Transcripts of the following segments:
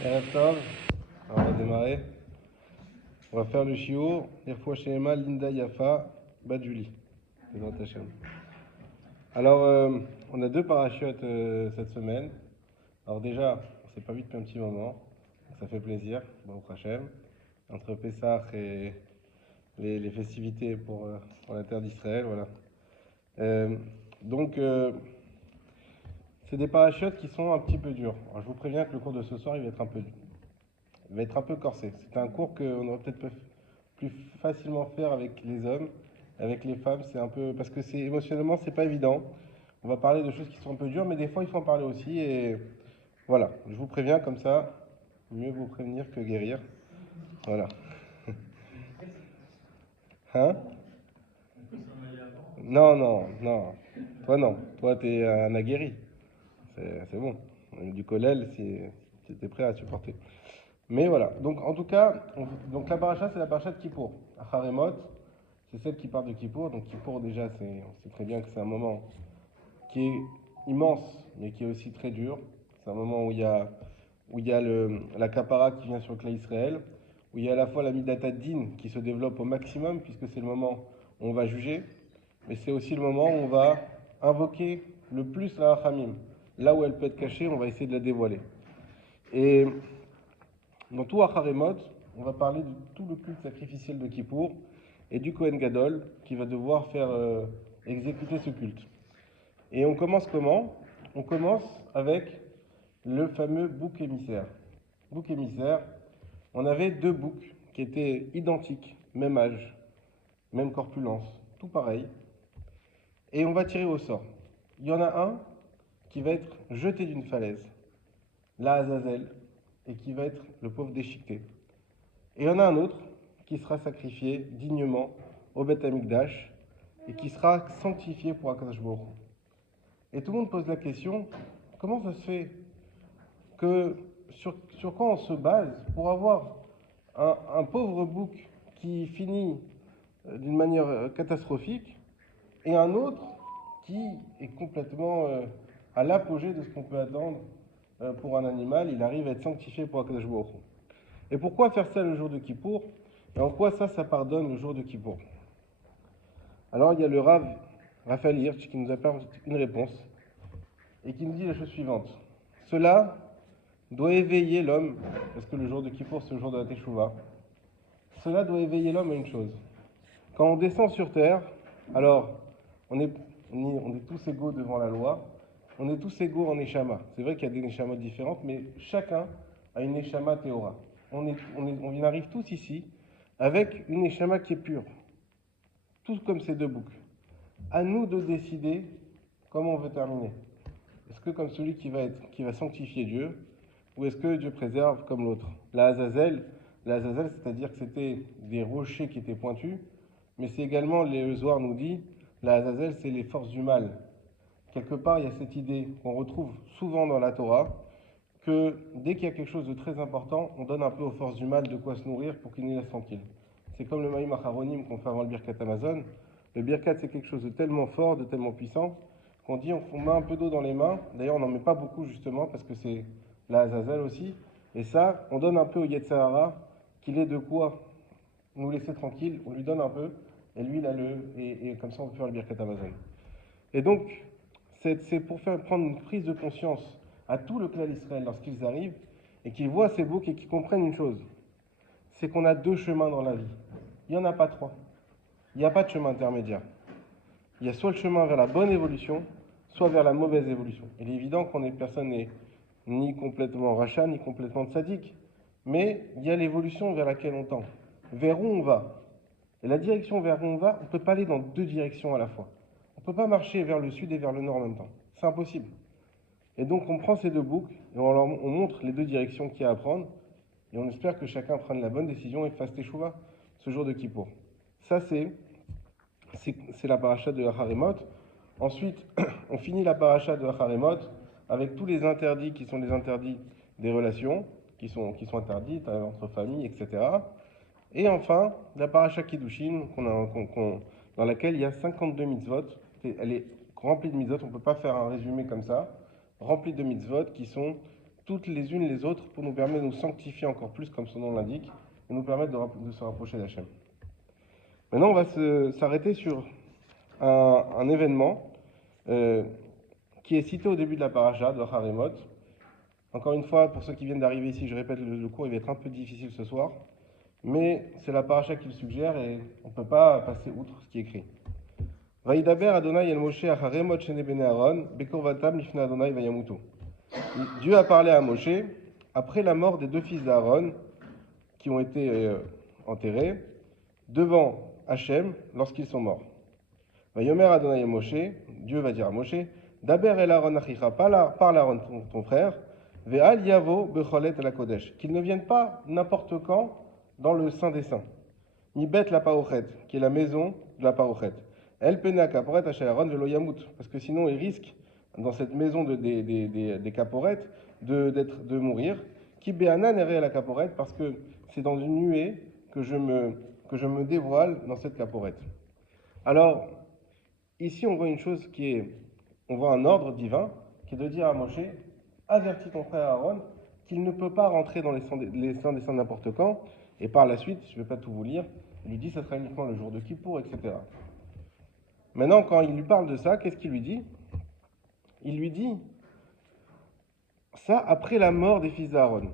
Erev Tov. Alors, on va démarrer. On va faire le shiur. Irfouach Shema, Linda Yafa, Bat Julie. Bezrat Hashem. Alors, on a deux parachutes cette semaine. Alors déjà, on s'est pas vu depuis un petit moment. Ça fait plaisir, Baruch Hashem. Entre Pessah et les festivités pour la terre d'Israël, voilà. Euh, donc, c'est des parachutes qui sont un petit peu durs. Alors, je vous préviens que le cours de ce soir, il va être un peu dur. Il va être un peu corsé. C'est un cours qu'on aurait peut-être plus facilement faire avec les hommes. Avec les femmes, c'est un peu. Parce que émotionnellement, c'est pas évident. On va parler de choses qui sont un peu dures, mais des fois, il faut en parler aussi. Et voilà, je vous préviens comme ça. Mieux vous prévenir que guérir. Voilà. Hein? Non, non, non. Toi, non. Toi, t'es un aguerri. C'est bon. Du collèle, si t'es prêt à supporter. Mais voilà, donc en tout cas, donc la paracha c'est la paracha de Kippour. Acharemot, c'est celle qui part de Kippour. Donc Kippour déjà, on sait très bien que c'est un moment qui est immense, mais qui est aussi très dur. C'est un moment où il y a la kapara qui vient sur le clan Israël, où il y a à la fois la midata din qui se développe au maximum, puisque c'est le moment où on va juger, mais c'est aussi le moment où on va invoquer le plus la rachamim. Là où elle peut être cachée, on va essayer de la dévoiler. Et dans tout Acharemot, on va parler de tout le culte sacrificiel de Kippour et du Kohen Gadol qui va devoir faire exécuter ce culte. Et on commence comment? On commence avec le fameux bouc émissaire. Bouc émissaire, on avait deux boucs qui étaient identiques, même âge, même corpulence, tout pareil. Et on va tirer au sort. Il y en a un qui va être jeté d'une falaise, la Azazel, et qui va être le pauvre déchiqueté. Et il y en a un autre qui sera sacrifié dignement au Beth Amikdash et qui sera sanctifié pour Akadosh Baruch Hu. Et tout le monde pose la question, comment ça se fait que sur quoi on se base pour avoir un pauvre bouc qui finit d'une manière catastrophique et un autre qui est complètement à l'apogée de ce qu'on peut attendre pour un animal, il arrive à être sanctifié pour Akadosh Baruch Hu. Et pourquoi faire ça le jour de Kippour? Et en quoi ça pardonne le jour de Kippour? Alors il y a le Rav Raphaël Hirsch qui nous apporte une réponse et qui nous dit la chose suivante. Cela doit éveiller l'homme, parce que le jour de Kippour c'est le jour de la Teshuvah, cela doit éveiller l'homme à une chose. Quand on descend sur terre, alors on est, on est tous égaux devant la loi, on est tous égaux en Neshama. C'est vrai qu'il y a des Neshamot différentes, mais chacun a une Neshama Théora. On arrive tous ici avec une Neshama qui est pure, tous comme ces deux boucs. À nous de décider comment on veut terminer. Est-ce que comme celui qui va sanctifier Dieu, ou est-ce que Dieu préserve comme l'autre? La Azazel, c'est-à-dire que c'était des rochers qui étaient pointus, mais c'est également, le Zohar nous dit, la Azazel, c'est les forces du mal. Quelque part, il y a cette idée qu'on retrouve souvent dans la Torah, que dès qu'il y a quelque chose de très important, on donne un peu aux forces du mal de quoi se nourrir pour qu'ils nous laissent tranquilles. C'est comme le Maïm Acharonim qu'on fait avant le Birkat Amazon. Le Birkat, c'est quelque chose de tellement fort, de tellement puissant, qu'on dit on met un peu d'eau dans les mains. D'ailleurs, on n'en met pas beaucoup justement, parce que c'est la Azazel aussi. Et ça, on donne un peu au Yetzirah qu'il ait de quoi nous laisser tranquilles. On lui donne un peu, et lui, il a et comme ça, on peut faire le Birkat Amazon. Et donc, c'est pour faire prendre une prise de conscience à tout le clan d'Israël lorsqu'ils arrivent et qu'ils voient ces boucs et qu'ils comprennent une chose, c'est qu'on a deux chemins dans la vie. Il n'y en a pas trois. Il n'y a pas de chemin intermédiaire. Il y a soit le chemin vers la bonne évolution, soit vers la mauvaise évolution. Il est évident qu'on est personne n'est ni complètement rachat, ni complètement sadique. Mais il y a l'évolution vers laquelle on tend, vers où on va. Et la direction vers où on va, on ne peut pas aller dans deux directions à la fois. On ne peut pas marcher vers le sud et vers le nord en même temps. C'est impossible. Et donc on prend ces deux boucs et on montre les deux directions qu'il y a à prendre. Et on espère que chacun prenne la bonne décision et fasse teshuva ce jour de Kippour. Ça, c'est la paracha de Haremot. Ensuite, on finit la paracha de Haremot avec tous les interdits qui sont les interdits des relations, qui sont interdites entre familles, etc. Et enfin, la paracha Kiddushin, dans laquelle il y a 52 mitzvot. Elle est remplie de mitzvot, on ne peut pas faire un résumé comme ça. Remplie de mitzvot qui sont toutes les unes les autres pour nous permettre de nous sanctifier encore plus, comme son nom l'indique, et nous permettre de se rapprocher d'Hachem. Maintenant, on va s'arrêter sur un événement qui est cité au début de la paracha de Harimot. Encore une fois, pour ceux qui viennent d'arriver ici, je répète, le cours il va être un peu difficile ce soir, mais c'est la paracha qui le suggère et on ne peut pas passer outre ce qui est écrit. Vaïdaber Adonai el Moshe acharemot shene bene Aaron bekorvatam lifne Adonai vayamutu. Dieu a parlé à Moshe après la mort des deux fils d'Aaron qui ont été enterrés devant Hachem lorsqu'ils sont morts. Vayomer Adonai el Moshe, Dieu va dire à Moshe, Daber el Aaron achicha, parle à Aaron ton frère, ve'al yavo becholet el kodesh, qu'ils ne viennent pas n'importe quand dans le Saint des Saints. Ni bet la parochet, qui est la maison de la parochet. El pena kaporet hachel Aaron velo yamut, parce que sinon il risque dans cette maison des caporettes de mourir. Qui be'anan ere la caporette, parce que c'est dans une nuée que je me dévoile dans cette caporette. Alors, ici on voit une chose on voit un ordre divin qui est de dire à Moshe, avertis ton frère Aaron qu'il ne peut pas rentrer dans les saints des saints n'importe quand, et par la suite, je ne vais pas tout vous lire, il lui dit ça sera uniquement le jour de Kippour, etc. Maintenant, quand il lui parle de ça, qu'est-ce qu'il lui dit? Il lui dit ça après la mort des fils d'Aaron.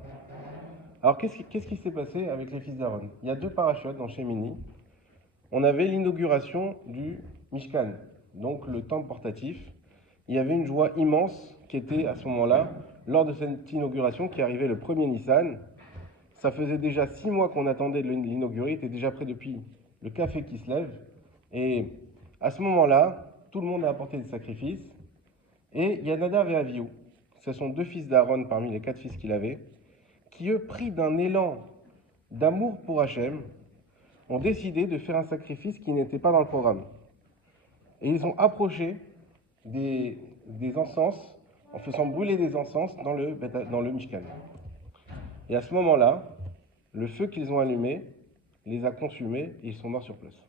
Alors, qu'est-ce qui s'est passé avec les fils d'Aaron? Il y a deux parachutes dans Shemini. On avait l'inauguration du Mishkan, donc le temple portatif. Il y avait une joie immense qui était à ce moment-là, lors de cette inauguration qui arrivait le 1er Nissan. Ça faisait déjà 6 mois qu'on attendait de l'inaugurer, il était déjà prêt depuis le café qui se lève. Et à ce moment-là, tout le monde a apporté des sacrifices. Et il y a Nadav et Avihu, ce sont deux fils d'Aaron parmi les 4 fils qu'il avait, qui eux, pris d'un élan d'amour pour Hachem, ont décidé de faire un sacrifice qui n'était pas dans le programme. Et ils ont approché des encens, en faisant brûler des encens dans le Mishkan. Et à ce moment-là, le feu qu'ils ont allumé les a consumés et ils sont morts sur place.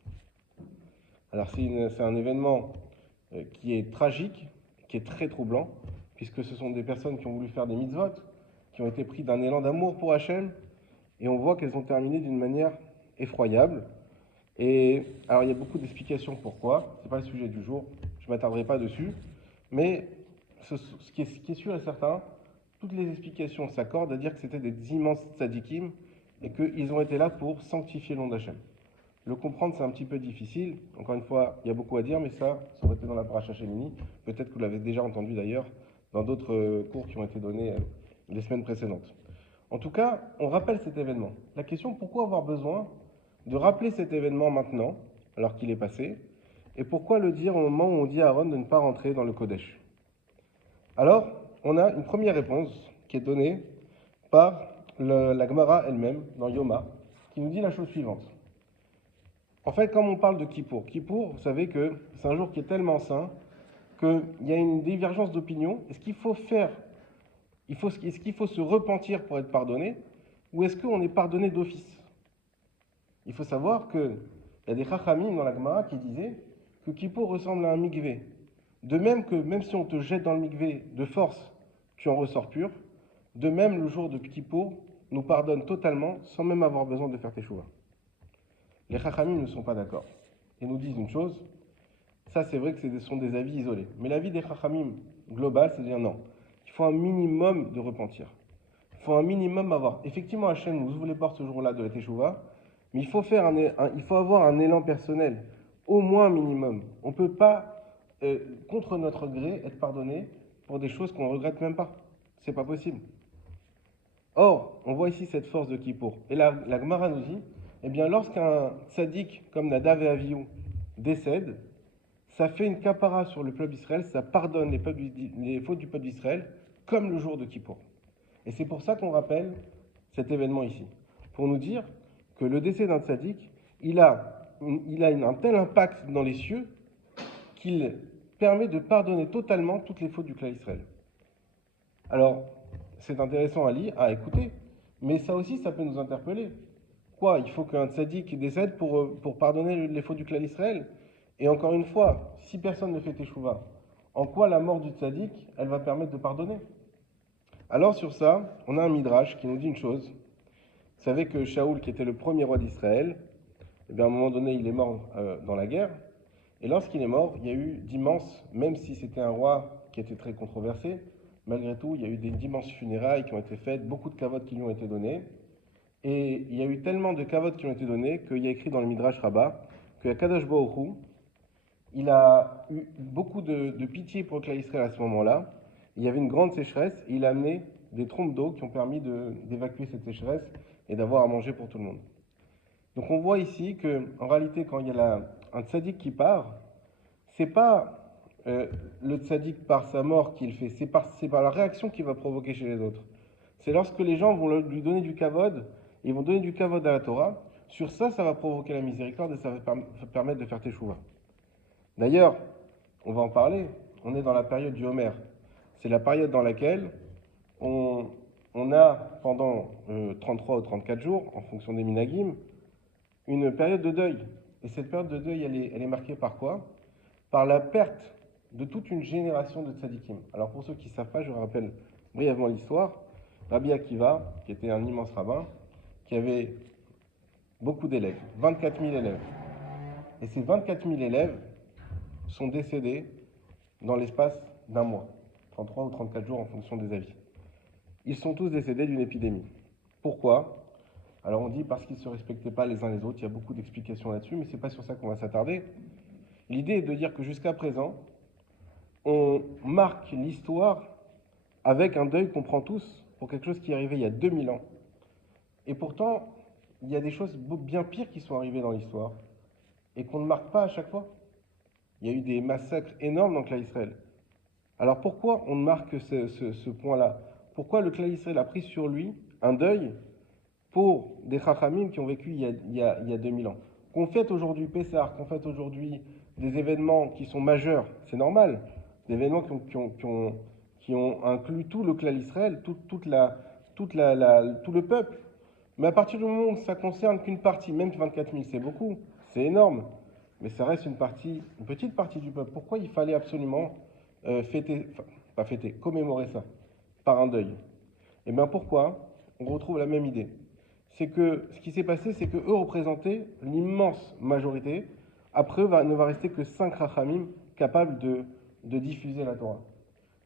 Alors c'est un événement qui est tragique, qui est très troublant, puisque ce sont des personnes qui ont voulu faire des mitzvot, qui ont été pris d'un élan d'amour pour Hachem, et on voit qu'elles ont terminé d'une manière effroyable. Et alors il y a beaucoup d'explications pourquoi, ce n'est pas le sujet du jour, je ne m'attarderai pas dessus, mais ce qui est sûr et certain, toutes les explications s'accordent à dire que c'était des immenses tzadikim et qu'ils ont été là pour sanctifier le nom d'Hachem. Le comprendre, c'est un petit peu difficile. Encore une fois, il y a beaucoup à dire, mais ça aurait été dans la paracha Shemini. Peut-être que vous l'avez déjà entendu d'ailleurs dans d'autres cours qui ont été donnés les semaines précédentes. En tout cas, on rappelle cet événement. La question, pourquoi avoir besoin de rappeler cet événement maintenant, alors qu'il est passé, et pourquoi le dire au moment où on dit à Aaron de ne pas rentrer dans le Kodesh? Alors, on a une première réponse qui est donnée par la Gemara elle-même, dans Yoma, qui nous dit la chose suivante. En fait, quand on parle de Kippour, vous savez que c'est un jour qui est tellement saint qu'il y a une divergence d'opinion. Est-ce qu'il faut se repentir pour être pardonné, ou est-ce qu'on est pardonné d'office? Il faut savoir qu'il y a des chachamim dans la Gemara qui disaient que Kippour ressemble à un mikvé. De même que même si on te jette dans le mikvé de force, tu en ressors pur, de même le jour de Kippour nous pardonne totalement sans même avoir besoin de faire teshuva. Les chachamim ne sont pas d'accord. Ils nous disent une chose, ça c'est vrai que ce sont des avis isolés. Mais l'avis des chachamim global, c'est de dire non. Il faut un minimum de repentir. Il faut un minimum avoir. Effectivement, Hachem nous ouvre les portes ce jour-là de la teshuva, mais il faut avoir un élan personnel, au moins un minimum. On ne peut pas, contre notre gré, être pardonné pour des choses qu'on ne regrette même pas. C'est pas possible. Or, on voit ici cette force de Kippour. Et la Gemara nous dit, eh bien, lorsqu'un tzaddik comme Nadav et Avihu décède, ça fait une kapara sur le peuple d'Israël, ça pardonne les fautes du peuple d'Israël, comme le jour de Kippour. Et c'est pour ça qu'on rappelle cet événement ici, pour nous dire que le décès d'un tzaddik, il a un tel impact dans les cieux qu'il permet de pardonner totalement toutes les fautes du clan d'Israël. Alors, c'est intéressant à lire, à écouter, mais ça aussi, ça peut nous interpeller. Quoi? Il faut qu'un tzaddik décède pour pardonner les fautes du clan d'Israël? Et encore une fois, si personne ne fait teshuva, en quoi la mort du tzaddik, elle va permettre de pardonner? Alors sur ça, on a un Midrash qui nous dit une chose. Vous savez que Shaoul, qui était le premier roi d'Israël, eh bien, à un moment donné, il est mort dans la guerre. Et lorsqu'il est mort, il y a eu d'immenses, même si c'était un roi qui était très controversé, malgré tout, il y a eu d'immenses funérailles qui ont été faites, beaucoup de cavotes qui lui ont été données. Et il y a eu tellement de cavotes qui ont été données qu'il y a écrit dans le Midrash Rabbah que Kadosh Baruch Hu, il a eu beaucoup de pitié pour le clan Israël à ce moment-là. Il y avait une grande sécheresse et il a amené des trompes d'eau qui ont permis d'évacuer cette sécheresse et d'avoir à manger pour tout le monde. Donc on voit ici que, en réalité, quand il y a un tzaddik qui part, c'est pas le tzaddik par sa mort qu'il fait, c'est par la réaction qu'il va provoquer chez les autres. C'est lorsque les gens vont lui donner du kavod, ils vont donner du kavod à la Torah, sur ça, ça va provoquer la miséricorde et ça va permettre de faire teshuva. D'ailleurs, on va en parler, on est dans la période du Homer. C'est la période dans laquelle on, on a, pendant 33 ou 34 jours, en fonction des minagim, une période de deuil. Et cette période de deuil, elle est marquée par quoi? Par la perte de toute une génération de tzadikim. Alors pour ceux qui ne savent pas, je vous rappelle brièvement l'histoire. Rabbi Akiva, qui était un immense rabbin, qui avait beaucoup d'élèves, 24 000 élèves. Et ces 24 000 élèves sont décédés dans l'espace d'un mois, 33 ou 34 jours en fonction des avis. Ils sont tous décédés d'une épidémie. Pourquoi? Alors on dit parce qu'ils ne se respectaient pas les uns les autres, il y a beaucoup d'explications là-dessus, mais ce n'est pas sur ça qu'on va s'attarder. L'idée est de dire que jusqu'à présent, on marque l'histoire avec un deuil qu'on prend tous pour quelque chose qui est arrivé il y a 2000 ans. Et pourtant, il y a des choses bien pires qui sont arrivées dans l'histoire et qu'on ne marque pas à chaque fois. Il y a eu des massacres énormes dans le clan Israël. Alors pourquoi on ne marque ce point-là? Pourquoi le clan Israël a pris sur lui un deuil pour des chachamim qui ont vécu il y a 2000 ans? Qu'on fête aujourd'hui Pessah, qu'on fête aujourd'hui des événements qui sont majeurs, c'est normal. Des événements qui ont inclus tout le clan Israël, tout le peuple. Mais à partir du moment où ça concerne qu'une partie, même 24 000, c'est beaucoup, c'est énorme, mais ça reste une petite partie du peuple. Pourquoi il fallait absolument commémorer ça par un deuil? Et bien pourquoi? On retrouve la même idée. C'est que ce qui s'est passé, c'est que eux représentaient l'immense majorité. Après eux, ne va rester que 5 rachamim capables de diffuser la Torah.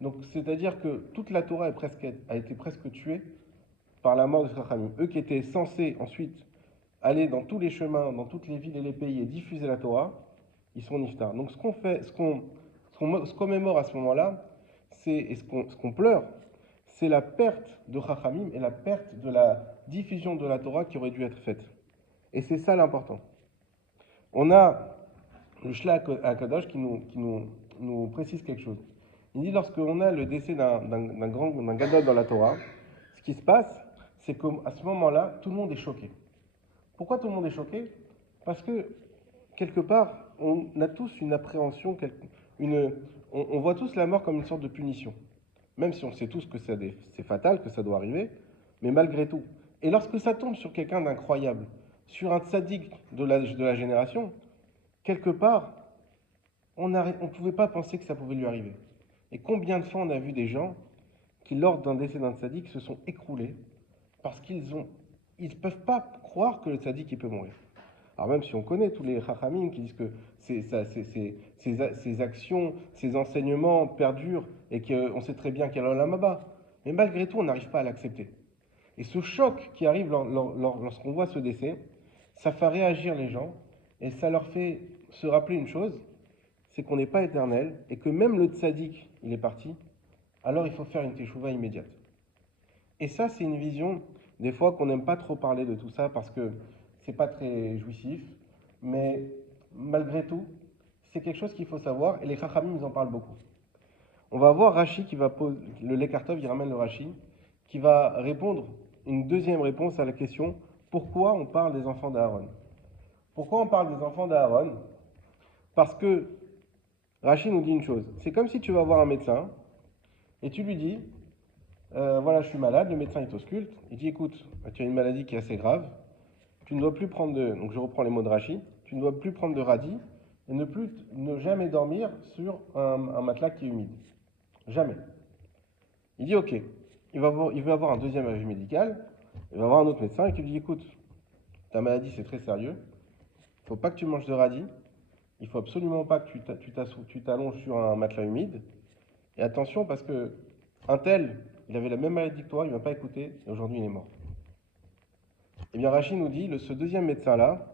Donc c'est-à-dire que toute la Torah a été presque tuée par la mort de ces rachamim. Eux qui étaient censés ensuite aller dans tous les chemins, dans toutes les villes et les pays et diffuser la Torah, ils sont niftar. Donc ce qu'on se commémore à ce moment-là, et ce qu'on pleure, c'est la perte de Chachamim et la perte de la diffusion de la Torah qui aurait dû être faite. Et c'est ça l'important. On a le Shla Akadosh qui nous précise quelque chose. Il dit lorsqu'on a le décès d'un gadol dans la Torah, ce qui se passe, c'est qu'à ce moment-là, tout le monde est choqué. Pourquoi tout le monde est choqué? Parce que, quelque part, on a tous une appréhension, on voit tous la mort comme une sorte de punition. Même si on sait tous que c'est fatal, que ça doit arriver, mais malgré tout. Et lorsque ça tombe sur quelqu'un d'incroyable, sur un tzaddik de la génération, quelque part, on ne pouvait pas penser que ça pouvait lui arriver. Et combien de fois on a vu des gens qui, lors d'un décès d'un tzaddik, se sont écroulés parce qu'ils ne peuvent pas croire que le tzaddik il peut mourir. Alors même si on connaît tous les chachamim qui disent que ces actions, ces enseignements perdurent et qu'on sait très bien qu'il y a l'olam haba, mais malgré tout on n'arrive pas à l'accepter. Et ce choc qui arrive lorsqu'on voit ce décès, ça fait réagir les gens et ça leur fait se rappeler une chose, c'est qu'on n'est pas éternel et que même le tzaddik il est parti, alors il faut faire une teshuva immédiate. Et ça c'est une vision des fois qu'on n'aime pas trop parler de tout ça parce que c'est pas très jouissif, mais malgré tout, c'est quelque chose qu'il faut savoir et les Chachamim nous en parlent beaucoup. On va voir Rashi qui va poser, le Lekartov, il ramène le Rashi, qui va répondre une deuxième réponse à la question pourquoi on parle des enfants d'Aaron. Pourquoi on parle des enfants d'Aaron? Parce que Rashi nous dit une chose, c'est comme si tu vas voir un médecin et tu lui dis voilà, je suis malade, le médecin il t'ausculte, il dit écoute, tu as une maladie qui est assez grave, tu ne dois plus prendre donc je reprends les mots de Rashi, tu ne dois plus prendre de radis et ne jamais dormir sur un matelas qui est humide. Jamais. Il dit ok. il veut avoir un deuxième avis médical, il va voir un autre médecin et qui lui dit, écoute, ta maladie c'est très sérieux, il ne faut pas que tu manges de radis, il ne faut absolument pas que tu t'allonges sur un matelas humide, et attention parce que un tel, il avait la même maladie que toi, il ne m'a pas écouté, et aujourd'hui il est mort. Eh bien Rachid nous dit, ce deuxième médecin-là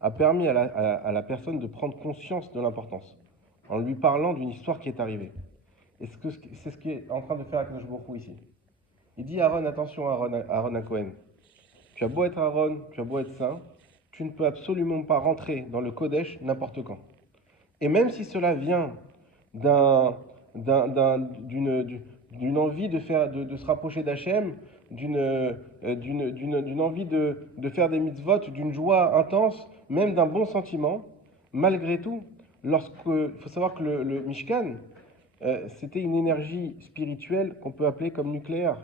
a permis à la personne de prendre conscience de l'importance, en lui parlant d'une histoire qui est arrivée. Et c'est ce qui est en train de faire Akadosh Baruch Hu ici. Il dit à Aaron, attention Aaron à Cohen, tu as beau être Aaron, tu as beau être saint, tu ne peux absolument pas rentrer dans le Kodesh n'importe quand. Et même si cela vient d'une envie de se rapprocher d'Hachem, d'une envie de faire des mitzvot, d'une joie intense, même d'un bon sentiment, malgré tout, il faut savoir que le Mishkan, c'était une énergie spirituelle qu'on peut appeler comme nucléaire.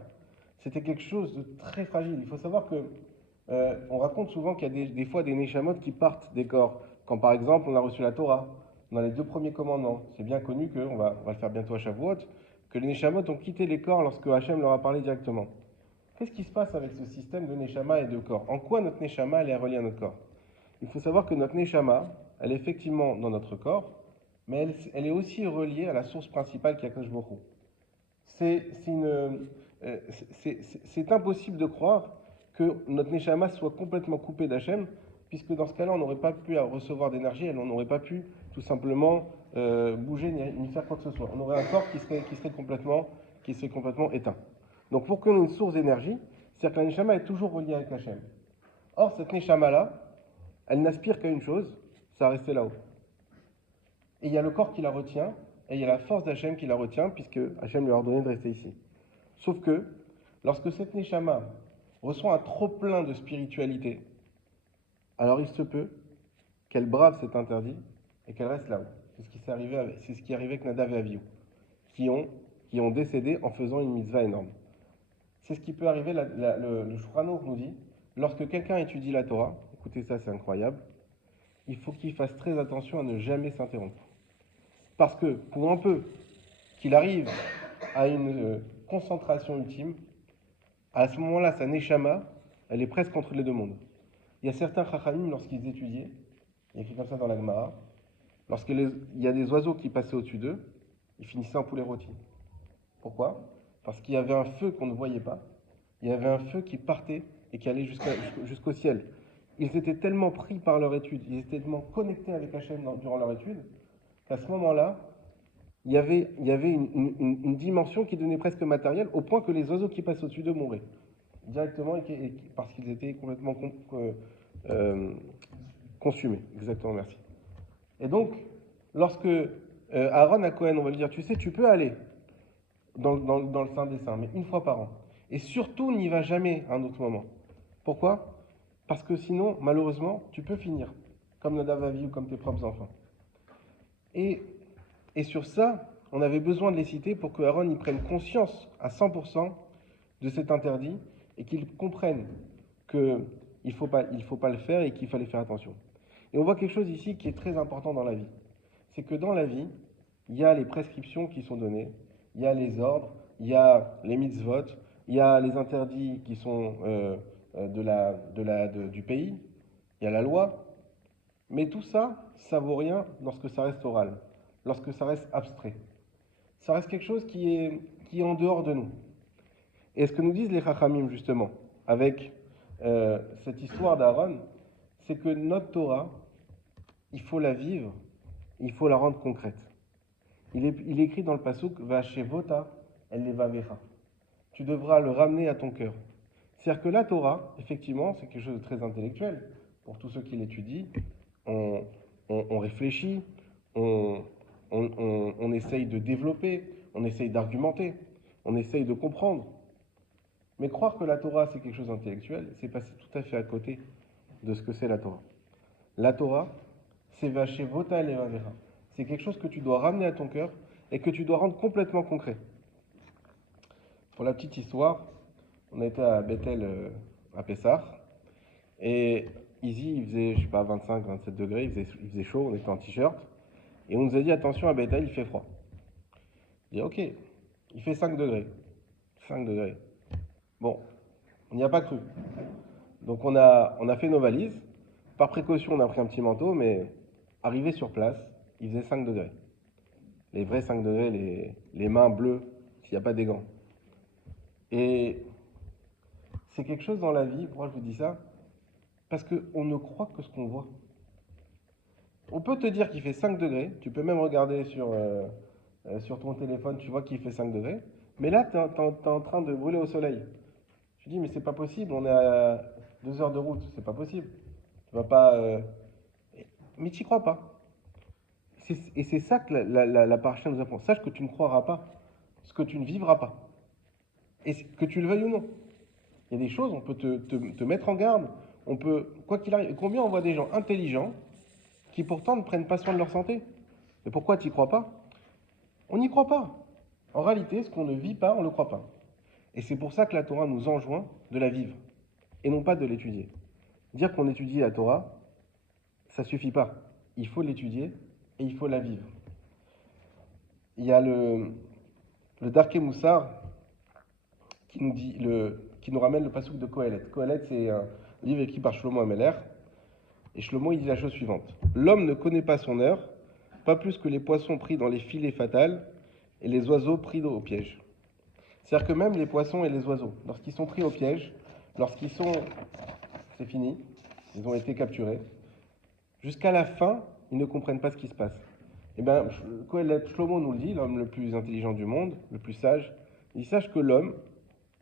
C'était quelque chose de très fragile. Il faut savoir que on raconte souvent qu'il y a des fois des neshamot qui partent des corps. Quand par exemple on a reçu la Torah, dans les 2 premiers commandements, c'est bien connu on va le faire bientôt à Shavuot, que les neshamot ont quitté les corps lorsque Hachem leur a parlé directement. Qu'est-ce qui se passe avec ce système de neshama et de corps? En quoi notre neshama elle est reliée à notre corps? Il faut savoir que notre neshama, elle est effectivement dans notre corps, mais elle est aussi reliée à la source principale qui est Akadosh Baruch Hu. C'est impossible de croire que notre neshama soit complètement coupé d'Hachem, puisque dans ce cas-là, on n'aurait pas pu recevoir d'énergie, on n'aurait pas pu tout simplement bouger ni faire quoi que ce soit. On aurait un corps qui serait complètement éteint. Donc pour qu'on ait une source d'énergie, c'est-à-dire que la neshama est toujours reliée avec Hachem. Or, cette neshama-là, elle n'aspire qu'à une chose, c'est à rester là-haut. Et il y a le corps qui la retient, et il y a la force d'Hachem qui la retient, puisque Hachem lui a ordonné de rester ici. Sauf que, lorsque cette neshama reçoit un trop-plein de spiritualité, alors il se peut qu'elle brave cet interdit et qu'elle reste là-haut. C'est ce qui est arrivé avec Nadav et Avihu, qui ont décédé en faisant une mitzvah énorme. C'est ce qui peut arriver, le Shulchan Aruch nous dit, lorsque quelqu'un étudie la Torah, écoutez ça, c'est incroyable, il faut qu'il fasse très attention à ne jamais s'interrompre. Parce que, pour un peu qu'il arrive à une concentration ultime, à ce moment-là, sa neshama, elle est presque entre les deux mondes. Il y a certains chachamim, lorsqu'ils étudiaient, il y a écrit comme ça dans la Gemara, lorsqu'il y a des oiseaux qui passaient au-dessus d'eux, ils finissaient en poulet rôti. Pourquoi? Parce qu'il y avait un feu qu'on ne voyait pas, il y avait un feu qui partait et qui allait jusqu'au ciel. Ils étaient tellement pris par leur étude, ils étaient tellement connectés avec Hachem durant leur étude, qu'à ce moment-là, il y avait une dimension qui devenait presque matérielle, au point que les oiseaux qui passaient au-dessus d'eux mouraient. Directement, parce qu'ils étaient complètement consumés. Exactement, merci. Et donc, lorsque Aaron à Cohen, on va lui dire, tu sais, tu peux aller dans le Saint des Saints, mais une fois par an. Et surtout, n'y va jamais à un autre moment. Pourquoi? Parce que sinon, malheureusement, tu peux finir comme Nadav et Avihu ou comme tes propres enfants. Et sur ça, on avait besoin de les citer pour que Aaron y prenne conscience à 100% de cet interdit et qu'il comprenne qu'il ne faut pas le faire et qu'il fallait faire attention. Et on voit quelque chose ici qui est très important dans la vie. C'est que dans la vie, il y a les prescriptions qui sont données, il y a les ordres, il y a les mitzvot, il y a les interdits qui sont du pays, il y a la loi. Mais tout ça, ça vaut rien lorsque ça reste oral, lorsque ça reste abstrait. Ça reste quelque chose qui est en dehors de nous. Et ce que nous disent les Chachamim, justement, avec cette histoire d'Aaron, c'est que notre Torah, il faut la vivre, il faut la rendre concrète. Il est écrit dans le pasuk, Vashevota el levavecha. Tu devras le ramener à ton cœur. C'est-à-dire que la Torah, effectivement, c'est quelque chose de très intellectuel. Pour tous ceux qui l'étudient, on réfléchit, on essaye de développer, on essaye d'argumenter, on essaye de comprendre. Mais croire que la Torah, c'est quelque chose d'intellectuel, c'est passer tout à fait à côté de ce que c'est la Torah. La Torah, c'est vaché vota levavera. C'est quelque chose que tu dois ramener à ton cœur et que tu dois rendre complètement concret. Pour la petite histoire, on a été à Bethel à Pessah, et ici, il faisait, je sais pas, 25, 27 degrés, il faisait chaud, on était en t-shirt, et on nous a dit, attention, à Bethel, il fait froid. J'ai dit, ok, il fait 5 degrés. 5 degrés. Bon, on n'y a pas cru. Donc on a fait nos valises. Par précaution, on a pris un petit manteau, mais arrivé sur place, il faisait 5 degrés. Les vrais 5 degrés, les mains bleues, s'il n'y a pas des gants. Et c'est quelque chose dans la vie, pourquoi je vous dis ça? Parce qu'on ne croit que ce qu'on voit. On peut te dire qu'il fait 5 degrés, tu peux même regarder sur ton téléphone, tu vois qu'il fait 5 degrés, mais là, tu es en train de brûler au soleil. Tu dis, mais c'est pas possible, on est à 2 heures de route, c'est pas possible. Tu vas pas. Mais tu n'y crois pas. Et c'est ça que la paracha nous apprend. Sache que tu ne croiras pas ce que tu ne vivras pas. Et que tu le veuilles ou non. Il y a des choses, on peut te mettre en garde. On peut, quoi qu'il arrive, combien on voit des gens intelligents qui pourtant ne prennent pas soin de leur santé. Mais pourquoi tu n'y crois pas? On n'y croit pas. En réalité, ce qu'on ne vit pas, on ne le croit pas. Et c'est pour ça que la Torah nous enjoint de la vivre et non pas de l'étudier. Dire qu'on étudie la Torah, ça ne suffit pas. Il faut l'étudier et il faut la vivre. Il y a le Darké Moussar qui nous ramène le passouk de Kohelet. Kohelet, c'est un livre écrit par Shlomo Ameler. Et Shlomo, il dit la chose suivante. L'homme ne connaît pas son heure, pas plus que les poissons pris dans les filets fatals et les oiseaux pris au piège. C'est-à-dire que même les poissons et les oiseaux, lorsqu'ils sont pris au piège, lorsqu'ils sont... C'est fini, ils ont été capturés. Jusqu'à la fin, ils ne comprennent pas ce qui se passe. Eh bien, Shlomo nous le dit, l'homme le plus intelligent du monde, le plus sage, il sache que l'homme,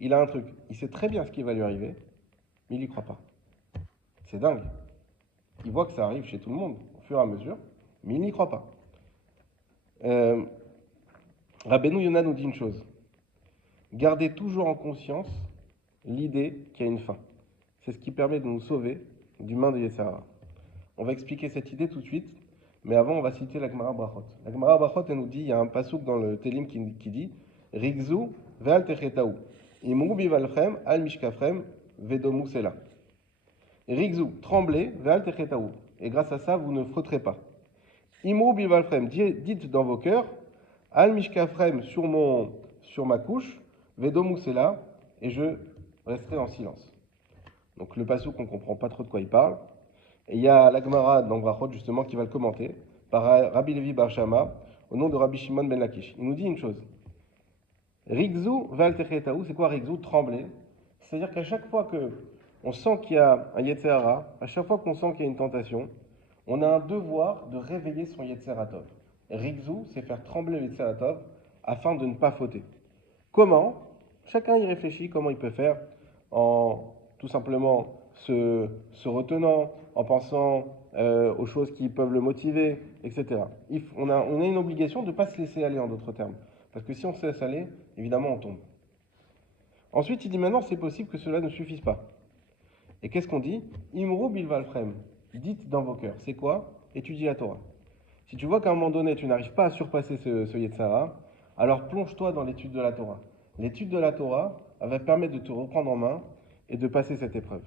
il a un truc. Il sait très bien ce qui va lui arriver, mais il n'y croit pas. C'est dingue. Il voit que ça arrive chez tout le monde, au fur et à mesure, mais il n'y croit pas. Rabbeinu Yonah nous dit une chose. Gardez toujours en conscience l'idée qu'il y a une fin. C'est ce qui permet de nous sauver du main de Yetzirah. On va expliquer cette idée tout de suite, mais avant, on va citer la Gemara Brachot. La Gemara Brachot, elle nous dit, il y a un pasouk dans le Télim qui dit Rigzu ve'al techetaou. Imru bivalchem al mishkafrem vedomu sela. Rigzu, tremblez, ve'al techetaou. Et grâce à ça, vous ne frotterez pas. Imru bivalchem, dites dans vos cœurs, al mishkafrem sur ma couche, vedomu sela, et je resterai en silence. Donc le pasouk, on ne comprend pas trop de quoi il parle. Et il y a la Gemara dans Brachot, justement, qui va le commenter, par Rabbi Levi Bar Shama, au nom de Rabbi Shimon ben Lakish. Il nous dit une chose. Rigzu val techetaou, c'est quoi Rigzu? Trembler. C'est-à-dire qu'à chaque fois qu'on sent qu'il y a un Yetzer Hara, à chaque fois qu'on sent qu'il y a une tentation, on a un devoir de réveiller son Yetzer Hatov. Rigzu, c'est faire trembler le Yetzer Hatov afin de ne pas fauter. Comment? Chacun y réfléchit, comment il peut faire en tout simplement se retenant, en pensant aux choses qui peuvent le motiver, etc. On a une obligation de ne pas se laisser aller, en d'autres termes. Parce que si on se laisse aller, évidemment, on tombe. Ensuite, il dit maintenant, c'est possible que cela ne suffise pas. Et qu'est-ce qu'on dit? Imru bilvalfrem. Dites dans vos cœurs. C'est quoi? Étudie la Torah. Si tu vois qu'à un moment donné, tu n'arrives pas à surpasser ce Yetzara, alors plonge-toi dans l'étude de la Torah. L'étude de la Torah, elle va permettre de te reprendre en main et de passer cette épreuve.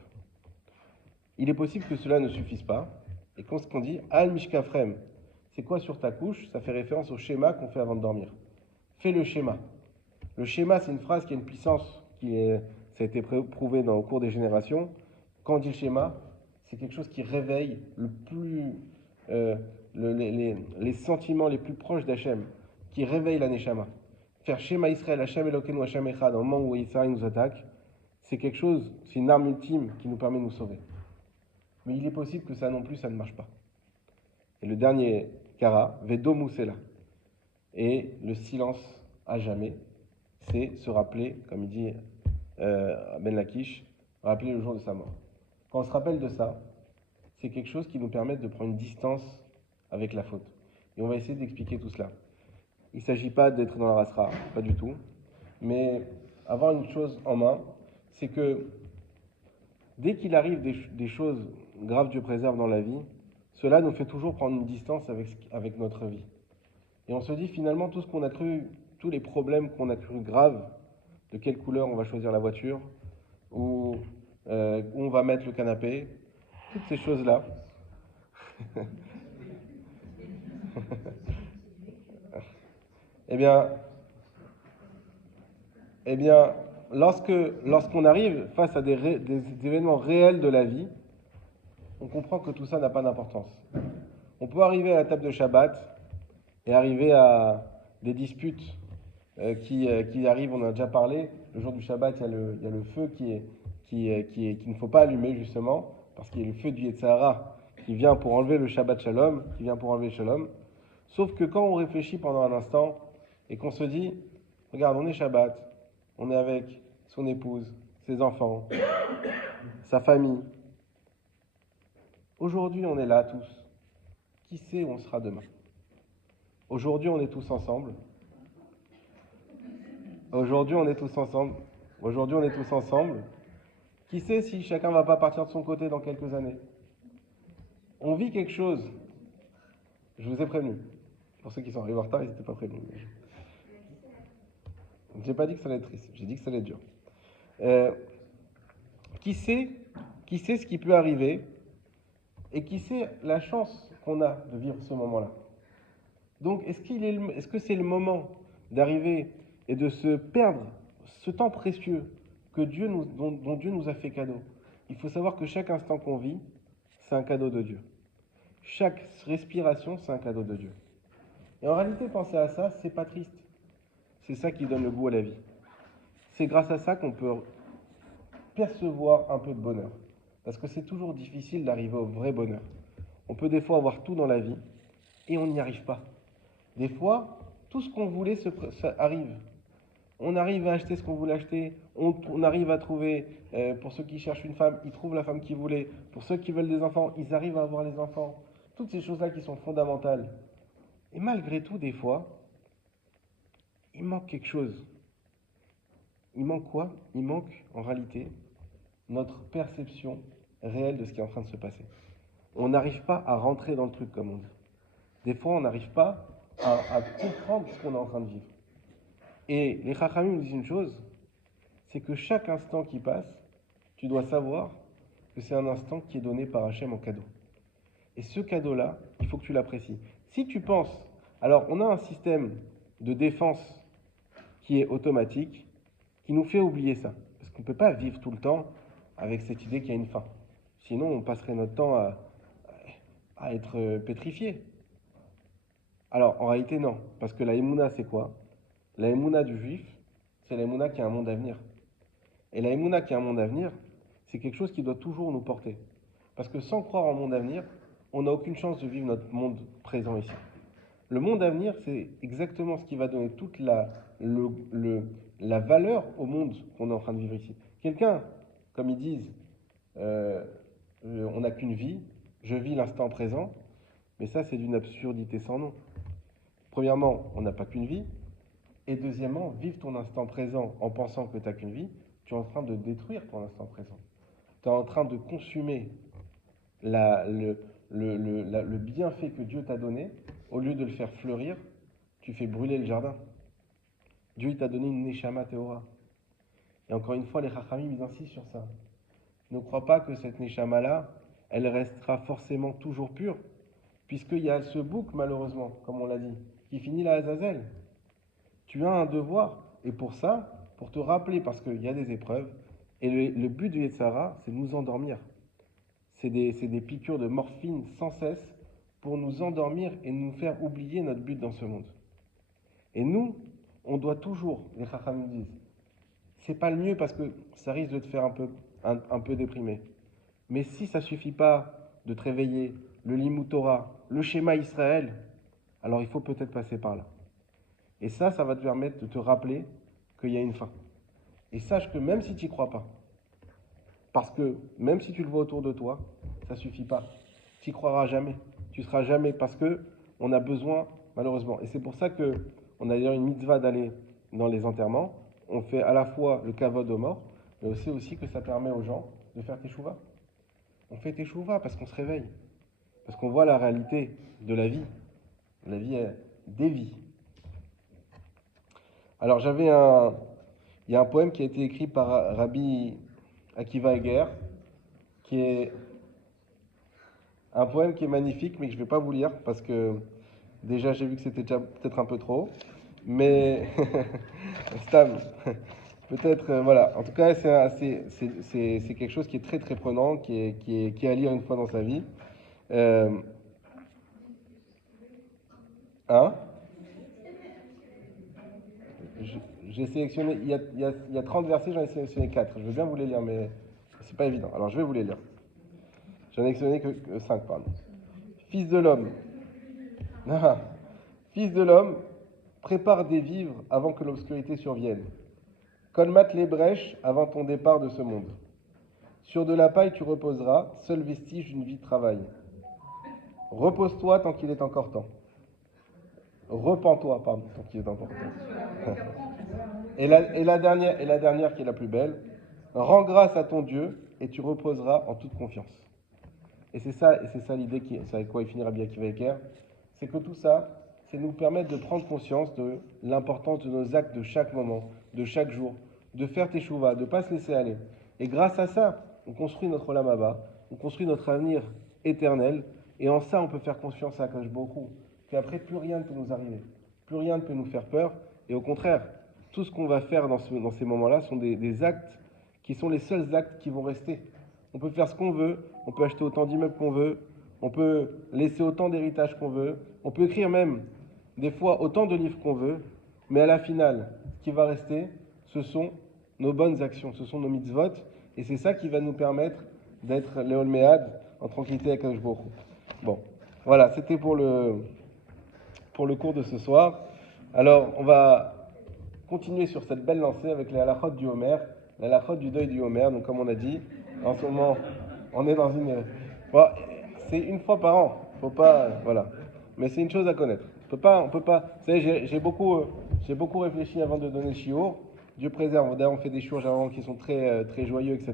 Il est possible que cela ne suffise pas. Et qu'est-ce qu'on dit? Al mishkafrem. C'est quoi sur ta couche? Ça fait référence au schéma qu'on fait avant de dormir. Fais le schéma. Le schéma, c'est une phrase qui a une puissance, ça a été prouvé au cours des générations. Quand on dit le schéma, c'est quelque chose qui réveille le plus, les sentiments les plus proches d'Hachem, qui réveille la Neshama. Faire schéma Israël, Hachem Elokeinu, Hachem Echad, au moment où Israël nous attaque, c'est quelque chose, c'est une arme ultime qui nous permet de nous sauver. Mais il est possible que ça non plus, ça ne marche pas. Et le dernier kara, Vedomu Sela. Et le silence à jamais, c'est se rappeler, comme il dit Ben Lakish, rappeler le jour de sa mort. Quand on se rappelle de ça, c'est quelque chose qui nous permet de prendre une distance avec la faute. Et on va essayer d'expliquer tout cela. Il ne s'agit pas d'être dans la rasra, pas du tout. Mais avoir une chose en main, c'est que dès qu'il arrive des choses graves, Dieu préserve dans la vie, cela nous fait toujours prendre une distance avec notre vie. Et on se dit finalement tout ce qu'on a cru, tous les problèmes qu'on a cru graves, de quelle couleur on va choisir la voiture, où on va mettre le canapé, toutes ces choses-là. eh bien, lorsqu'on arrive face à des événements réels de la vie, on comprend que tout ça n'a pas d'importance. On peut arriver à la table de Shabbat et arriver à des disputes qui arrivent, on en a déjà parlé. Le jour du Shabbat, il y a le feu qu'il ne faut pas allumer justement, parce qu'il y a le feu du Yetzirah qui vient pour enlever le Shabbat Shalom, qui vient pour enlever le Shalom. Sauf que quand on réfléchit pendant un instant et qu'on se dit, regarde, on est Shabbat, on est avec son épouse, ses enfants, sa famille. Aujourd'hui, on est là tous. Qui sait où on sera demain? Aujourd'hui, on est tous ensemble. Aujourd'hui, on est tous ensemble. Aujourd'hui, on est tous ensemble. Qui sait si chacun va pas partir de son côté dans quelques années? On vit quelque chose. Je vous ai prévenu. Pour ceux qui sont arrivés en retard, ils n'étaient pas prévenus. J'ai pas dit que ça allait être triste. J'ai dit que ça allait être dur. Qui sait ce qui peut arriver et qui sait la chance qu'on a de vivre ce moment-là. Donc, est-ce que c'est le moment d'arriver et de se perdre ce temps précieux dont Dieu nous a fait cadeau? Il faut savoir que chaque instant qu'on vit, c'est un cadeau de Dieu. Chaque respiration, c'est un cadeau de Dieu. Et en réalité, penser à ça, c'est pas triste. C'est ça qui donne le goût à la vie. C'est grâce à ça qu'on peut percevoir un peu de bonheur. Parce que c'est toujours difficile d'arriver au vrai bonheur. On peut des fois avoir tout dans la vie et on n'y arrive pas. Des fois, tout ce qu'on voulait ça arrive. On arrive à acheter ce qu'on voulait acheter, on arrive à trouver, pour ceux qui cherchent une femme, ils trouvent la femme qu'ils voulaient. Pour ceux qui veulent des enfants, ils arrivent à avoir les enfants. Toutes ces choses-là qui sont fondamentales. Et malgré tout, des fois, il manque quelque chose. Il manque quoi? Il manque, en réalité, notre perception réelle de ce qui est en train de se passer. On n'arrive pas à rentrer dans le truc, comme on dit. Des fois, on n'arrive pas à comprendre ce qu'on est en train de vivre. Et les Chachamim nous disent une chose, c'est que chaque instant qui passe, tu dois savoir que c'est un instant qui est donné par Hachem en cadeau. Et ce cadeau-là, il faut que tu l'apprécies. Si tu penses, alors on a un système de défense qui est automatique, qui nous fait oublier ça. Parce qu'on ne peut pas vivre tout le temps avec cette idée qu'il y a une fin. Sinon, on passerait notre temps à être pétrifié. Alors, en réalité, non. Parce que la Emouna, c'est quoi? La Emouna du juif, c'est la Emouna qui a un monde à venir. Et la Emouna qui a un monde à venir, c'est quelque chose qui doit toujours nous porter. Parce que sans croire en monde à venir, on n'a aucune chance de vivre notre monde présent ici. Le monde à venir, c'est exactement ce qui va donner toute la valeur au monde qu'on est en train de vivre ici. Quelqu'un, comme ils disent, on n'a qu'une vie, je vis l'instant présent, mais ça c'est d'une absurdité sans nom. Premièrement, on n'a pas qu'une vie, et deuxièmement, vivre ton instant présent en pensant que tu n'as qu'une vie, tu es en train de détruire ton instant présent. Tu es en train de consumer le bienfait que Dieu t'a donné, au lieu de le faire fleurir, tu fais brûler le jardin. Dieu il t'a donné une Neshama Théora. Et encore une fois, les Chachamim, ils insistent sur ça. Ne crois pas que cette Neshama-là, elle restera forcément toujours pure, puisqu'il y a ce bouc, malheureusement, comme on l'a dit, qui finit la Azazel. Tu as un devoir, et pour ça, pour te rappeler, parce qu'il y a des épreuves, et le but du Yetzirah, c'est de nous endormir. C'est des piqûres de morphine sans cesse pour nous endormir et nous faire oublier notre but dans ce monde. Et nous, on doit toujours, les Chachamim disent, c'est pas le mieux parce que ça risque de te faire un peu déprimé. Mais si ça suffit pas de te réveiller, le Limut Torah, le schéma Israël, alors il faut peut-être passer par là. Et ça va te permettre de te rappeler qu'il y a une fin. Et sache que même si tu n'y crois pas, parce que même si tu le vois autour de toi, ça suffit pas. Tu n'y croiras jamais. Tu seras jamais parce que on a besoin, malheureusement. Et c'est pour ça que on a d'ailleurs une mitzvah d'aller dans les enterrements. On fait à la fois le kavod aux morts, mais aussi que ça permet aux gens de faire teshuva. On fait teshuva parce qu'on se réveille, parce qu'on voit la réalité de la vie. La vie est des vies. Alors il y a un poème qui a été écrit par Rabbi Akiva Eger, qui est un poème qui est magnifique, mais que je ne vais pas vous lire, parce que déjà j'ai vu que c'était déjà peut-être un peu trop. Mais, Stam, Peut-être, voilà. En tout cas, c'est quelque chose qui est très très prenant, qui est à lire une fois dans sa vie. Euh, hein? Je- J'ai sélectionné, il y a 30 versets, j'en ai sélectionné 4. Je veux bien vous les lire, mais c'est pas évident. Alors je vais vous les lire. J'en ai sélectionné que 5, pardon. Fils de l'homme. Ah. Fils de l'homme, prépare des vivres avant que l'obscurité survienne. Colmate les brèches avant ton départ de ce monde. Sur de la paille tu reposeras, seul vestige d'une vie de travail. Repose-toi tant qu'il est encore temps. Repens-toi, pardon, tant qu'il est encore temps. Et la dernière qui est la plus belle. Rends grâce à ton Dieu et tu reposeras en toute confiance. Et c'est ça l'idée, c'est avec quoi il finira bien Akiva, c'est que tout ça, c'est nous permettre de prendre conscience de l'importance de nos actes de chaque moment, de chaque jour, de faire teshuva, de ne pas se laisser aller. Et grâce à ça, on construit notre olam haba, on construit notre avenir éternel, et en ça, on peut faire confiance à Akash Baruch Hu, qu'après, plus rien ne peut nous arriver, plus rien ne peut nous faire peur, et au contraire, tout ce qu'on va faire dans ces moments-là sont des actes qui sont les seuls actes qui vont rester. On peut faire ce qu'on veut, on peut acheter autant d'immeubles qu'on veut, on peut laisser autant d'héritage qu'on veut, on peut écrire même des fois autant de livres qu'on veut, mais à la finale, ce qui va rester, ce sont nos bonnes actions, ce sont nos mitzvot, et c'est ça qui va nous permettre d'être les Olméades en tranquillité avec Akadosh Baruch Hu. Bon, voilà, c'était pour le cours de ce soir. Alors, on va continuer sur cette belle lancée avec les halachot du Homer, les halachot du deuil du Homer. Donc, comme on a dit, en ce moment, on est dans une. Bon, c'est une fois par an, faut pas. Voilà. Mais c'est une chose à connaître. On peut pas. Vous savez, j'ai beaucoup réfléchi avant de donner le shiur. Dieu préserve. D'ailleurs, on fait des shiurs généralement qui sont très, très joyeux, etc.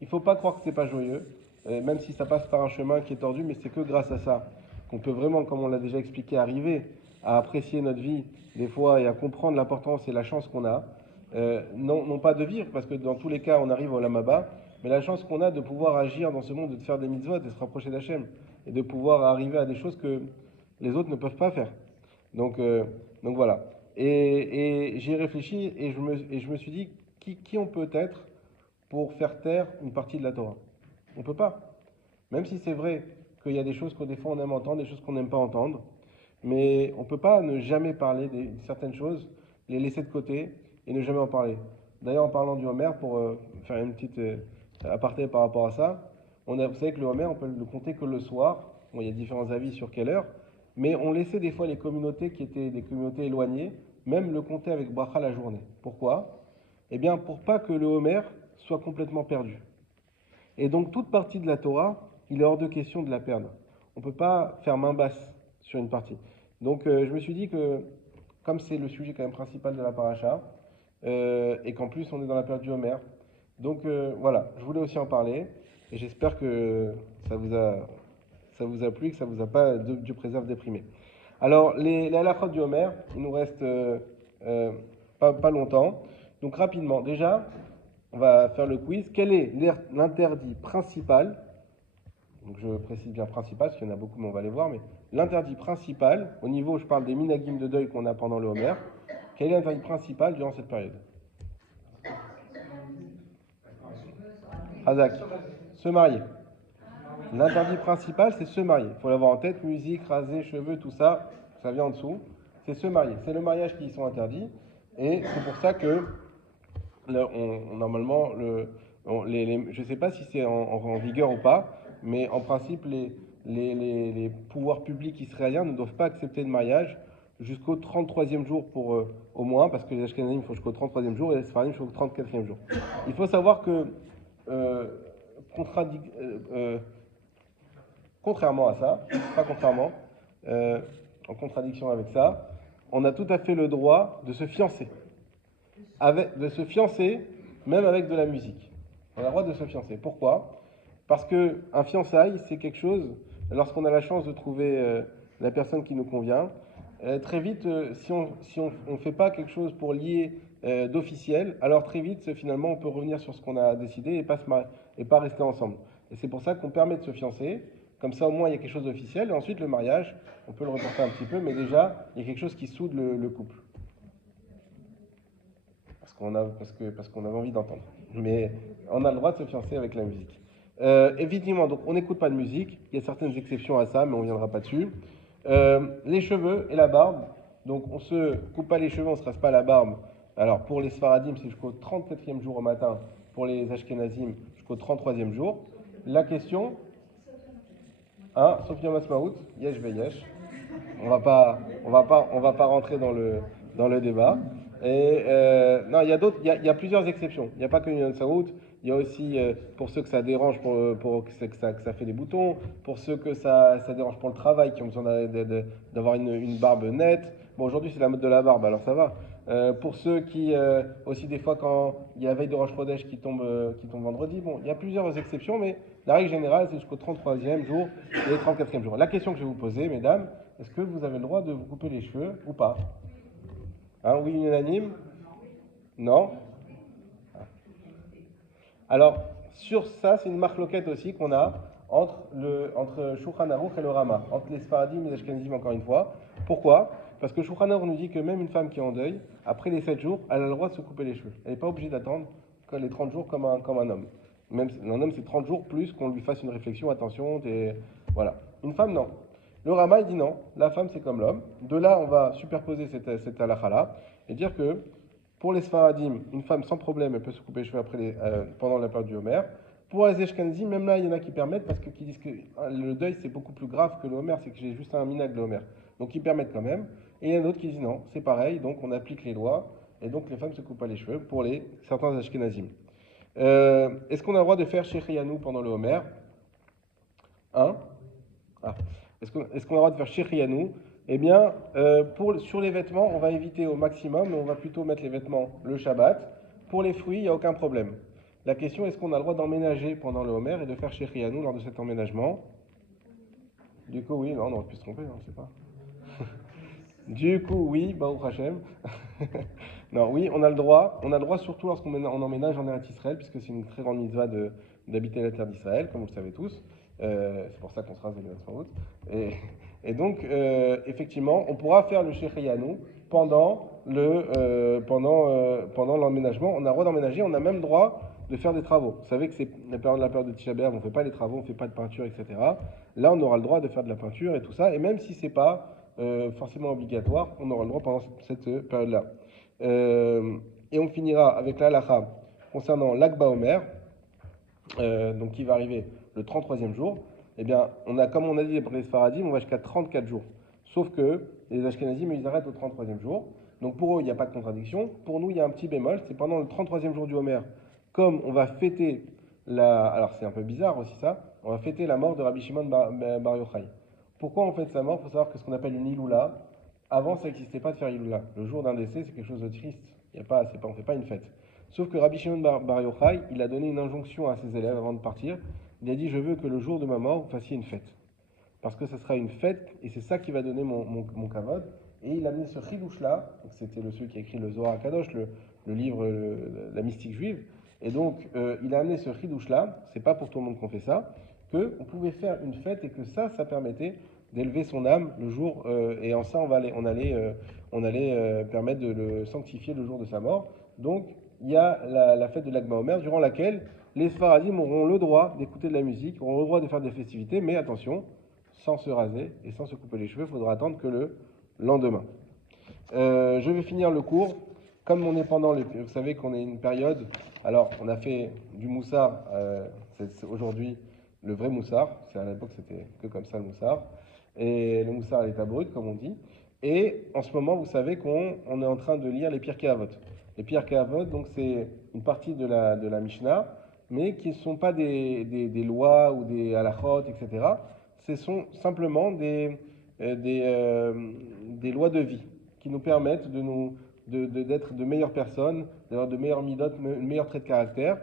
Il ne faut pas croire que c'est pas joyeux, même si ça passe par un chemin qui est tordu, mais c'est que grâce à ça qu'on peut vraiment, comme on l'a déjà expliqué, arriver à apprécier notre vie des fois et à comprendre l'importance et la chance qu'on a. Non pas de vivre, parce que dans tous les cas, on arrive au Lamaba, mais la chance qu'on a de pouvoir agir dans ce monde, de faire des mitzvot et se rapprocher d'Hachem, et de pouvoir arriver à des choses que les autres ne peuvent pas faire. Donc, euh, donc voilà. Et j'ai réfléchi et je me suis dit, qui on peut être pour faire taire une partie de la Torah? On ne peut pas. Même si c'est vrai qu'il y a des choses que des fois on aime entendre, des choses qu'on n'aime pas entendre, mais on ne peut pas ne jamais parler de certaines choses, les laisser de côté et ne jamais en parler. D'ailleurs, en parlant du Homer, pour faire une petite aparté par rapport à ça, vous savez que le Homer, on peut le compter que le soir. Bon, il y a différents avis sur quelle heure, mais on laissait des fois les communautés qui étaient des communautés éloignées, même le compter avec bracha la journée. Pourquoi? Eh bien, pour pas que le Homer soit complètement perdu. Et donc, toute partie de la Torah, il est hors de question de la perdre. On ne peut pas faire main basse sur une partie. Donc, je me suis dit que, comme c'est le sujet quand même principal de la paracha, et qu'en plus on est dans la période du Homer, donc voilà, je voulais aussi en parler, et j'espère que ça vous a plu, que ça vous a pas, Dieu préserve, déprimé. Alors, les halachot du Homer, il nous reste pas longtemps. Donc, rapidement, déjà, on va faire le quiz. Quel est l'interdit principal? Donc je précise bien principal, parce qu'il y en a beaucoup, mais on va les voir. Mais l'interdit principal, au niveau, je parle des minagim de deuil qu'on a pendant le Homer, quel est l'interdit principal durant cette période? Razak, se marier. L'interdit principal, c'est se marier. Il faut l'avoir en tête, musique, raser, cheveux, tout ça, ça vient en dessous. C'est se marier. C'est le mariage qui y sont interdits. Et c'est pour ça que normalement, je ne sais pas si c'est en vigueur ou pas, mais en principe, les pouvoirs publics israéliens ne doivent pas accepter de mariage jusqu'au 33e jour au moins, parce que les Ashkenazim font jusqu'au 33e jour et les Sfaradim jusqu'au 34e jour. Il faut savoir que, euh, contradic- euh, euh, contrairement à ça, pas contrairement, euh, en contradiction avec ça, on a tout à fait le droit de se fiancer même avec de la musique. On a le droit de se fiancer. Pourquoi? Parce que un fiançailles, c'est quelque chose, lorsqu'on a la chance de trouver la personne qui nous convient, très vite, si on fait pas quelque chose pour lier d'officiel, alors très vite, finalement, on peut revenir sur ce qu'on a décidé et pas rester ensemble. Et c'est pour ça qu'on permet de se fiancer. Comme ça, au moins, il y a quelque chose d'officiel. Et ensuite, le mariage, on peut le reporter un petit peu, mais déjà, il y a quelque chose qui soude le couple. parce qu'on avait envie d'entendre. Mais on a le droit de se fiancer avec la musique. Effectivement, donc on n'écoute pas de musique. Il y a certaines exceptions à ça, mais on ne viendra pas dessus. Les cheveux et la barbe. Donc on se coupe pas les cheveux, on se rase pas la barbe. Alors pour les Sfaradim, c'est jusqu'au 34e jour au matin. Pour les Ashkenazim, jusqu'au 33e jour. La question, hein, sauf Yom Ha'atzmaut, yesh veyesh. On va pas rentrer dans le débat. Et non, il y a d'autres, il y a plusieurs exceptions. Il n'y a pas que Yom Ha'atzmaut. Il y a aussi pour ceux que ça dérange, pour que ça fait des boutons, pour ceux que ça dérange pour le travail, qui ont besoin d'avoir une barbe nette. Bon, aujourd'hui c'est la mode de la barbe, alors ça va. Pour ceux qui, aussi des fois quand il y a la veille de Rosh Chodesh qui tombe vendredi, bon, il y a plusieurs exceptions, mais la règle générale c'est jusqu'au 33e jour et 34e jour. La question que je vais vous poser, mesdames, est-ce que vous avez le droit de vous couper les cheveux ou pas? Hein, oui, unanime? Non? Alors, sur ça, c'est une marque-loquette aussi qu'on a entre Shulchan Aruch et le Rama, entre les Sfaradim et les Ashkenazim encore une fois. Pourquoi? Parce que Shulchan Aruch nous dit que même une femme qui est en deuil, après les 7 jours, elle a le droit de se couper les cheveux. Elle n'est pas obligée d'attendre les 30 jours comme un homme. Même un homme, c'est 30 jours plus qu'on lui fasse une réflexion, attention, voilà. Une femme, non. Le Rama, il dit non, la femme, c'est comme l'homme. De là, on va superposer cette halakha-là et dire que pour les Sfaradim, une femme sans problème, elle peut se couper les cheveux pendant la période du Homer. Pour les Ashkenazim, même là, il y en a qui permettent parce qu'ils disent que le deuil, c'est beaucoup plus grave que le Homer, c'est que j'ai juste un minag de Homer. Donc ils permettent quand même. Et il y en a d'autres qui disent non, c'est pareil, donc on applique les lois, et donc les femmes se coupent pas les cheveux pour certains Ashkenazim. Est-ce qu'on a le droit de faire Shechianu pendant le Homer? Hein? Ah. Est-ce qu'on a le droit de faire Shechianu? Eh bien, sur les vêtements, on va éviter au maximum, mais on va plutôt mettre les vêtements le Shabbat. Pour les fruits, il n'y a aucun problème. La question, est-ce qu'on a le droit d'emménager pendant le Homer et de faire Shechianu lors de cet emménagement? Du coup, oui, non, on aurait pu se tromper, on ne sait pas. Du coup, oui, Baruch Hashem. Non, oui, on a le droit surtout lorsqu'on emménage en Eretz Israël, puisque c'est une très grande mitzvah d'habiter la terre d'Israël, comme vous le savez tous. C'est pour ça qu'on se rase les en route. Et donc, effectivement, on pourra faire le Shechianu pendant l'emménagement. On a le droit d'emménager, on a même le droit de faire des travaux. Vous savez que c'est la période de Tisha B'Av, on ne fait pas les travaux, on ne fait pas de peinture, etc. Là, on aura le droit de faire de la peinture et tout ça. Et même si ce n'est pas forcément obligatoire, on aura le droit pendant cette période-là. Et on finira avec la halakha concernant l'Akba Omer, donc qui va arriver le 33e jour. Eh bien, comme on a dit pour les Sfaradim, on va jusqu'à 34 jours. Sauf que les Ashkenazim, ils arrêtent au 33e jour. Donc pour eux, il n'y a pas de contradiction. Pour nous, il y a un petit bémol, c'est pendant le 33e jour du Homer, comme on va fêter alors c'est un peu bizarre aussi ça, on va fêter la mort de Rabbi Shimon Bar Yochai. Pourquoi on fête sa mort? Il faut savoir que ce qu'on appelle une Iloula, avant ça n'existait pas de faire Iloula. Le jour d'un décès, c'est quelque chose de triste. On ne fait pas une fête. Sauf que Rabbi Shimon Bar Yochai, il a donné une injonction à ses élèves avant de partir. Il a dit, je veux que le jour de ma mort, vous fassiez une fête. Parce que ça sera une fête, et c'est ça qui va donner mon kavod. Et il a mis ce chidouche-là, c'était celui qui a écrit le Zohar HaKadosh, le livre, la mystique juive. Et donc, il a amené ce chidouche-là, c'est pas pour tout le monde qu'on fait ça, qu'on pouvait faire une fête et que ça permettait d'élever son âme le jour, et en ça, on allait permettre de le sanctifier le jour de sa mort. Donc, il y a la fête de l'Agma Omer, durant laquelle les Sfaradim auront le droit d'écouter de la musique, auront le droit de faire des festivités, mais attention, sans se raser et sans se couper les cheveux, il faudra attendre que le lendemain. Je vais finir le cours. Comme on est vous savez qu'on est une période, alors on a fait du moussard, c'est aujourd'hui le vrai moussard, à l'époque c'était que comme ça le moussard, et le moussard à l'état brut comme on dit, et en ce moment vous savez qu'on est en train de lire les Pirkei Avot. Les Pirkei Avot, donc c'est une partie de la Mishnah, mais qui ne sont pas des lois ou des halachot, etc. Ce sont simplement des lois de vie qui nous permettent d'être de meilleures personnes, d'avoir de meilleurs midot, de meilleurs traits de caractère.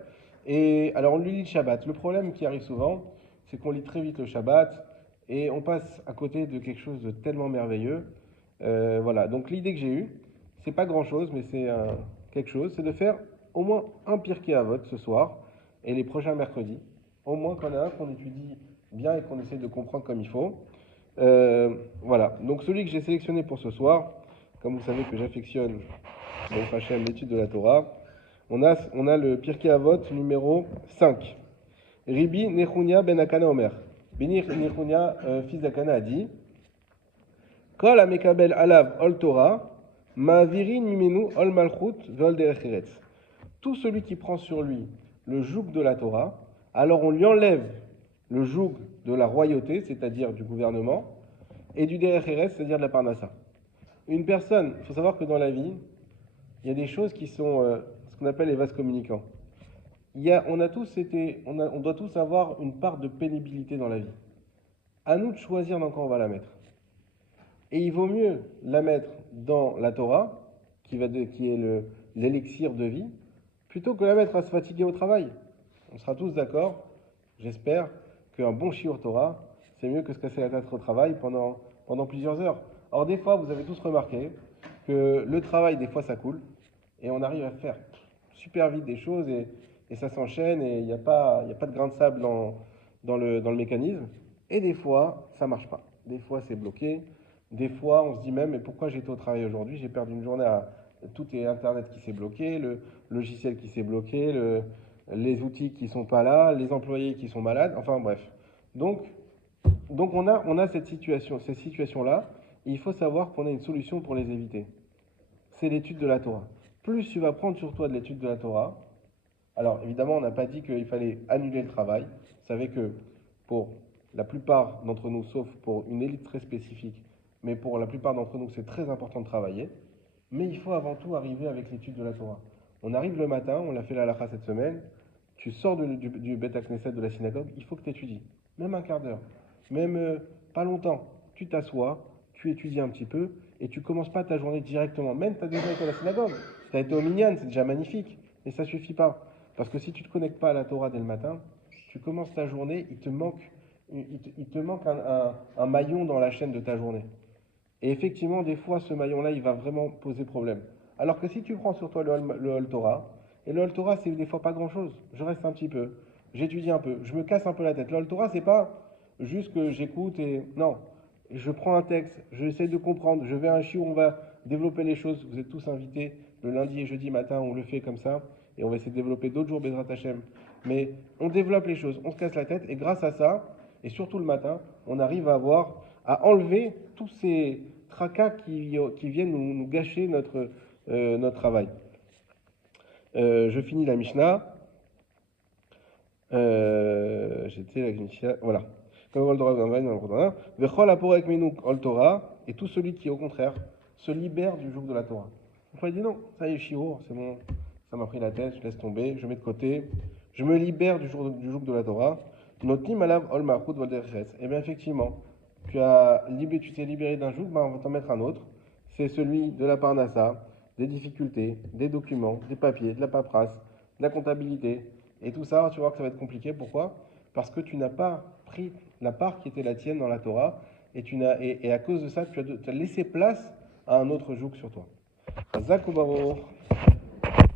Et alors on lit le Shabbat. Le problème qui arrive souvent, c'est qu'on lit très vite le Shabbat et on passe à côté de quelque chose de tellement merveilleux. Voilà. Donc l'idée que j'ai eue, c'est pas grand-chose, mais c'est quelque chose, c'est de faire au moins un Pirkei Avot ce soir et les prochains mercredis. Au moins qu'on a un qu'on étudie bien et qu'on essaie de comprendre comme il faut. Voilà. Donc celui que j'ai sélectionné pour ce soir, comme vous savez que j'affectionne, donc Hachem, l'étude de la Torah, On a le Pirkei Avot numéro 5. Ribi Nechunia ben Akana Omer. Beni Nechunia, fils d'Akana, a dit Kol amekabel alav ol Torah, ma'avirin mimenu ol malchut ve'ol derech eretz. Tout celui qui prend sur lui le joug de la Torah, alors on lui enlève le joug de la royauté, c'est-à-dire du gouvernement, et du derech eretz, c'est-à-dire de la parnassa. Une personne, il faut savoir que dans la vie, il y a des choses qui sont ce qu'on appelle les vases communicants. On doit tous avoir une part de pénibilité dans la vie. À nous de choisir dans quoi on va la mettre. Et il vaut mieux la mettre dans la Torah, qui est l'élixir de vie, plutôt que la mettre à se fatiguer au travail. On sera tous d'accord, j'espère, qu'un bon shiur Torah, c'est mieux que se casser la tête au travail pendant plusieurs heures. Or, des fois, vous avez tous remarqué que le travail, des fois, ça coule, et on arrive à faire super vite des choses, et ça s'enchaîne, et il n'y a pas de grain de sable dans le mécanisme. Et des fois, ça ne marche pas. Des fois, c'est bloqué. Des fois, on se dit même, mais pourquoi j'étais au travail aujourd'hui? J'ai perdu une journée à tout est Internet qui s'est bloqué, le logiciel qui s'est bloqué, les outils qui ne sont pas là, les employés qui sont malades. Enfin bref. Donc on a ces situations-là. Et il faut savoir qu'on a une solution pour les éviter. C'est l'étude de la Torah. Plus tu vas prendre sur toi de l'étude de la Torah, alors évidemment, on n'a pas dit qu'il fallait annuler le travail. Vous savez que pour la plupart d'entre nous, sauf pour une élite très spécifique, mais pour la plupart d'entre nous, c'est très important de travailler. Mais il faut avant tout arriver avec l'étude de la Torah. On arrive le matin, on l'a fait la halakha cette semaine, tu sors du Beth Knesset, de la synagogue, il faut que tu étudies. Même un quart d'heure, même pas longtemps. Tu t'assois, tu étudies un petit peu, et tu commences pas ta journée directement. Même tu as déjà été à la synagogue, tu as été au minyan, c'est déjà magnifique, mais ça suffit pas. Parce que si tu ne te connectes pas à la Torah dès le matin, tu commences ta journée, il te manque un maillon dans la chaîne de ta journée. Et effectivement, des fois, ce maillon-là, il va vraiment poser problème. Alors que si tu prends sur toi le Hol Torah, et le Hol Torah, c'est des fois pas grand-chose. Je reste un petit peu, j'étudie un peu, je me casse un peu la tête. Le Hol Torah, c'est pas juste que j'écoute et... Non, je prends un texte, j'essaie de comprendre, je vais à un shiur où on va développer les choses. Vous êtes tous invités le lundi et jeudi matin, on le fait comme ça, et on va essayer de développer d'autres jours, Bezrat Hashem. Mais on développe les choses, on se casse la tête, et grâce à ça, et surtout le matin, on arrive à enlever tous ces tracas qui viennent nous gâcher notre travail. Je finis la Mishnah. J'étais la Mishnah. Voilà. Et tout celui qui, au contraire, se libère du joug de la Torah. On peut dire non, ça y est, Shiur, c'est bon, ça m'a pris la tête, je laisse tomber, je mets de côté, je me libère du joug de la Torah. Notim alav ol malchut vol derech eretz. Eh bien, effectivement, tu t'es libéré d'un joug, ben on va t'en mettre un autre. C'est celui de la parnassa, des difficultés, des documents, des papiers, de la paperasse, de la comptabilité. Et tout ça, tu vois que ça va être compliqué. Pourquoi? Parce que tu n'as pas pris la part qui était la tienne dans la Torah, et à cause de ça, tu as laissé place à un autre joug sur toi. Chazak ou baruch.